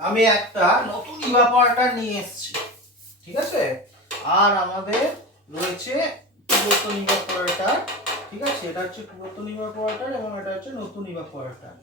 আমি একটা নতুন ইভাপোরেটর নিয়ে এসেছি, ঠিক আছে। আর আমাদের রয়েছে পুরাতন ইভাপোরেটর, ঠিক আছে। এটা হচ্ছে পুরাতন ইভাপোরেটর এবং এটা হচ্ছে নতুন ইভাপোরেটর।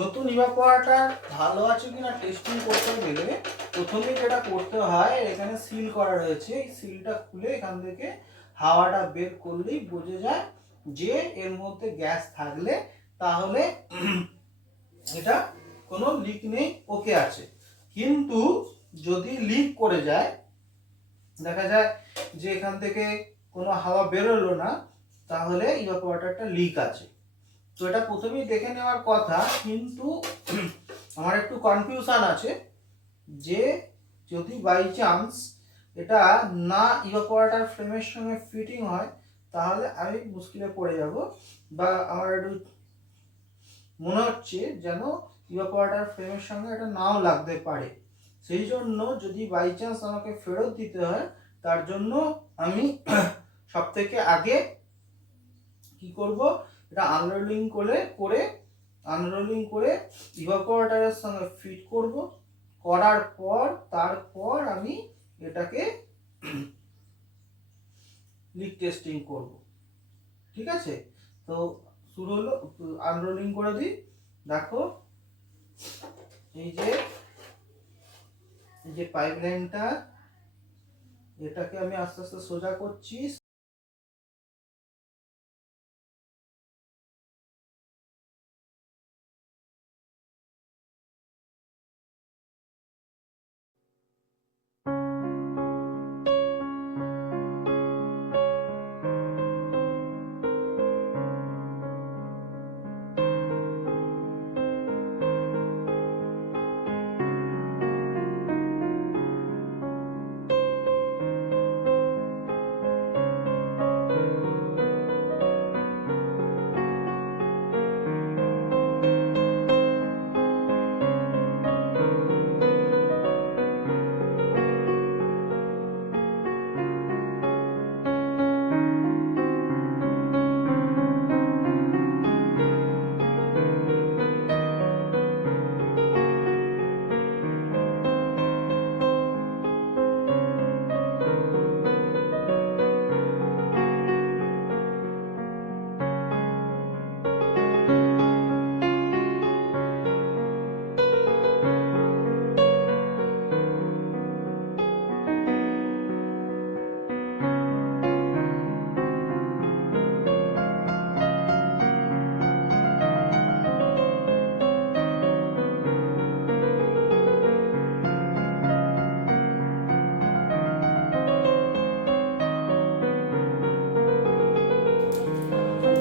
নতুন ইভাপোরেটর ভালো আছে কিনা টেস্টিং করতে গেলে প্রথমে যেটা করতে হয়, এখানে সিল করা রয়েছে, এই সিলটা খুলে এখান থেকে হাওয়াটা বের করলেই বোঝা যায় যে এর মধ্যে গ্যাস থাকলে তাহলে এটা কোনো লিক নেই, ওকে আছে। কিন্তু যদি লিক করে যায়, দেখা যায় যে এখান থেকে কোনো হাওয়া বেরোলো না, তাহলে ইভাপোরেটরটা লিক আছে। তো এটা প্রথমেই দেখে নেওয়ার কথা, কিন্তু আমার একটু কনফিউশন আছে যে যদি বাই চান্স এটা না ইভাপোরেটর ফ্রেমের সঙ্গে ফিটিং হয়, তাহলে আমি মুশকিলে পড়ে যাব, বা আমার একটু মনে হচ্ছে যেন ইভাপোরেটর ফ্রেমের সঙ্গে এটা নাও লাগতে পারে। সেই জন্য যদি বাই চান্স আমাকে ফেরত দিতে হয়, তার জন্য আমি সব থেকে আগে কি করব, এটা আনরোলিং করে ইভাপোরেটরের সঙ্গে ফিট করব। করার পর তারপর আমি এটাকে লিক টেস্টিং করব, ঠিক আছে। তো শুরু হলো, আনরোলিং করে দিই। দেখো এই যে পাইপ লাইনটা, এটাকে আমি আস্তে আস্তে সোজা করছি।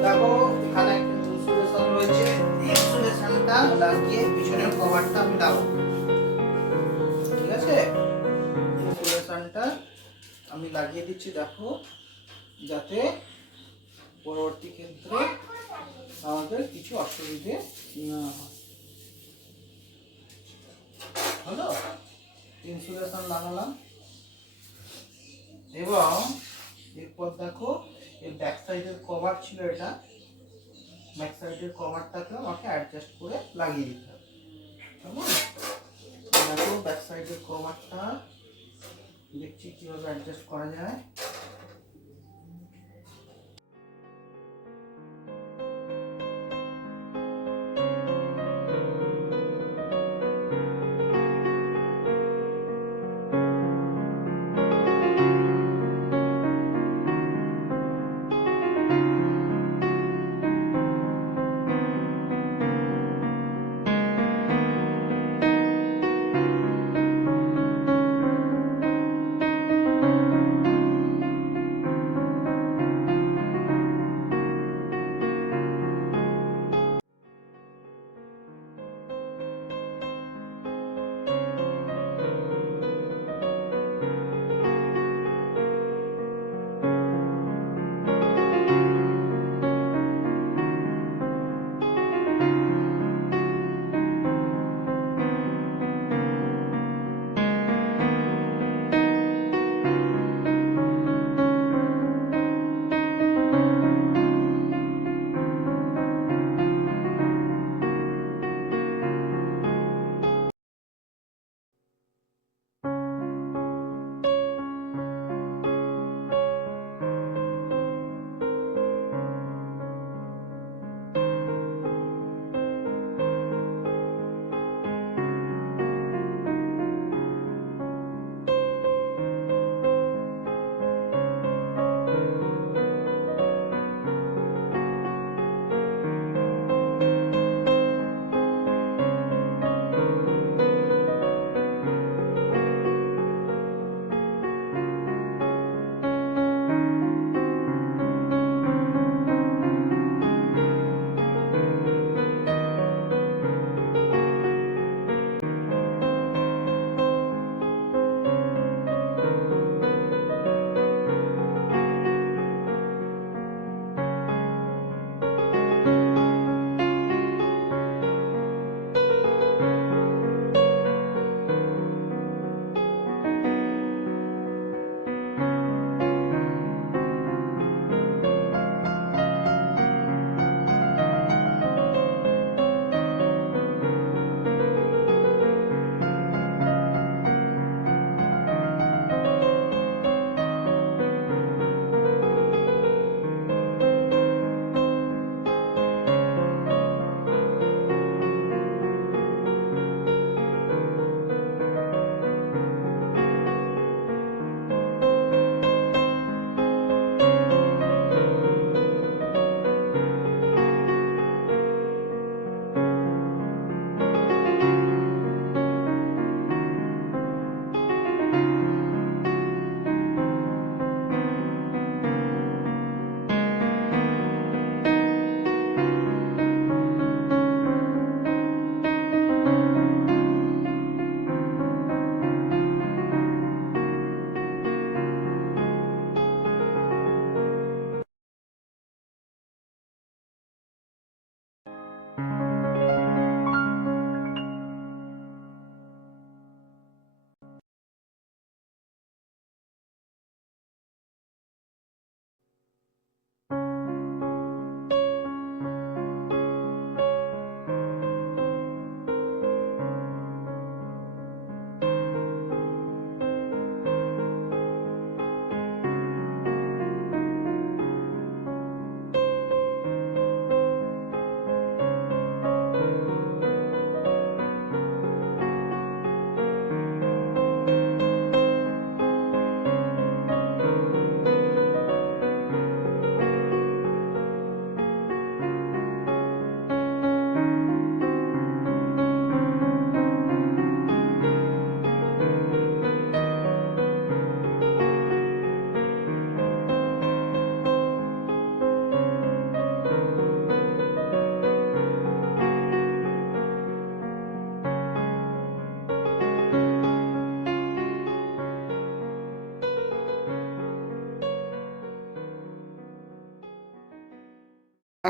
দেখো এখানে একটা ইনসুলেশন রয়েছে, ইনসুলেশনটা লাগিয়ে পিছনের কভারটা আমি লাগাবো, ঠিক আছে। ইনসুলেশনটা আমি লাগিয়ে দিচ্ছি, দেখো, যাতে পরবর্তী ক্ষেত্রে আমাদের কিছু অসুবিধে না হয়। হলো, ইনসুলেশন লাগালাম এবং এরপর দেখো এই ব্যাক সাইডের কভার ছিল, এটা ব্যাক সাইডের কভারটাকে আমাকে অ্যাডজাস্ট করে লাগিয়ে দিতে হবে। কেমন, দেখো ব্যাক সাইডের কভারটা দেখছি কিভাবে অ্যাডজাস্ট করা যায়।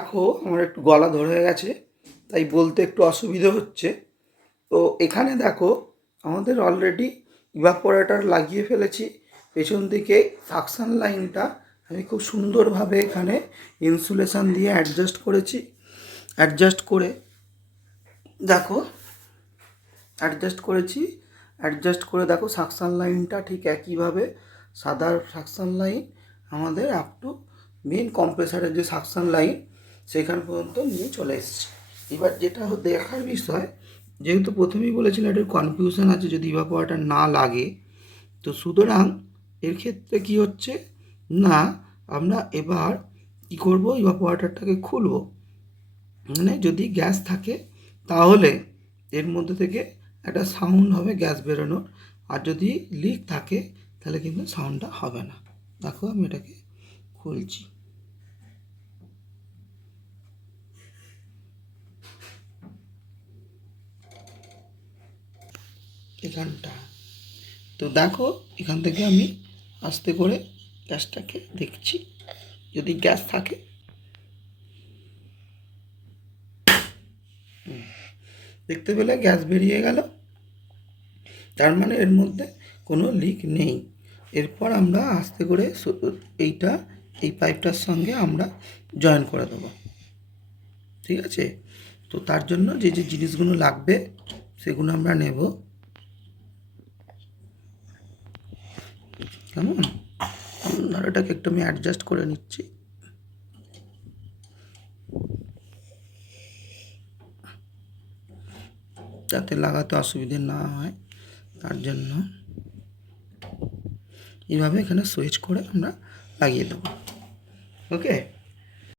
দেখো আমার একটু গলা ধরে গেছে, তাই বলতে একটু অসুবিধা হচ্ছে। তো এখানে দেখো আমাদের অলরেডি ইভাপোরেটর লাগিয়ে ফেলেছি। পেছন দিকে সাকশন লাইনটা আমি খুব সুন্দরভাবে এখানে ইনসুলেশন দিয়ে অ্যাডজাস্ট করেছি। অ্যাডজাস্ট করে দেখো অ্যাডজাস্ট করে দেখো সাকশন লাইনটা ঠিক একইভাবে সাদা সাকশন লাইন আমাদের আপ টু মেন কম্প্রেসারের যে সাকশন লাইন সেখান পর্যন্ত নিয়ে চলে এসেছি। এবার যেটা দেখার বিষয়, যেহেতু প্রথমেই বলেছিলাম একটু কনফিউশন আছে যদি ইভাপোরেটর না লাগে, তো সুতরাং এর ক্ষেত্রে কি হচ্ছে না, আমরা এবার কি করব, ইভাপোরেটরটাকে খুলব। মানে যদি গ্যাস থাকে তাহলে এর মধ্যে থেকে একটা সাউন্ড হবে গ্যাস বেরোনোর, আর যদি লিক থাকে তাহলে কিন্তু সাউন্ডটা হবে না। দেখো আমি এটাকে খুলছি। এখানটা তো দেখো এখান থেকে আমি আস্তে করে গ্যাসটাকে দেখছি, যদি গ্যাস থাকে দেখতে পেলে গ্যাস বেরিয়ে গেল, তার মানে এর মধ্যে কোনো লিক নেই। এরপর আমরা আস্তে করে এইটা এই পাইপটার সঙ্গে আমরা জয়েন করে দেবো, ঠিক আছে? তো তার জন্য যে যে জিনিসগুলো লাগবে সেগুলো আমরা নেব, কেমন? আর এটাকে একটু আমি অ্যাডজাস্ট করে নিচ্ছি। যাতে লাগাতে অসুবিধে না হয় তার জন্য এইভাবে এখানে সুইচ করে আমরা লাগিয়ে দেবো। ওকে।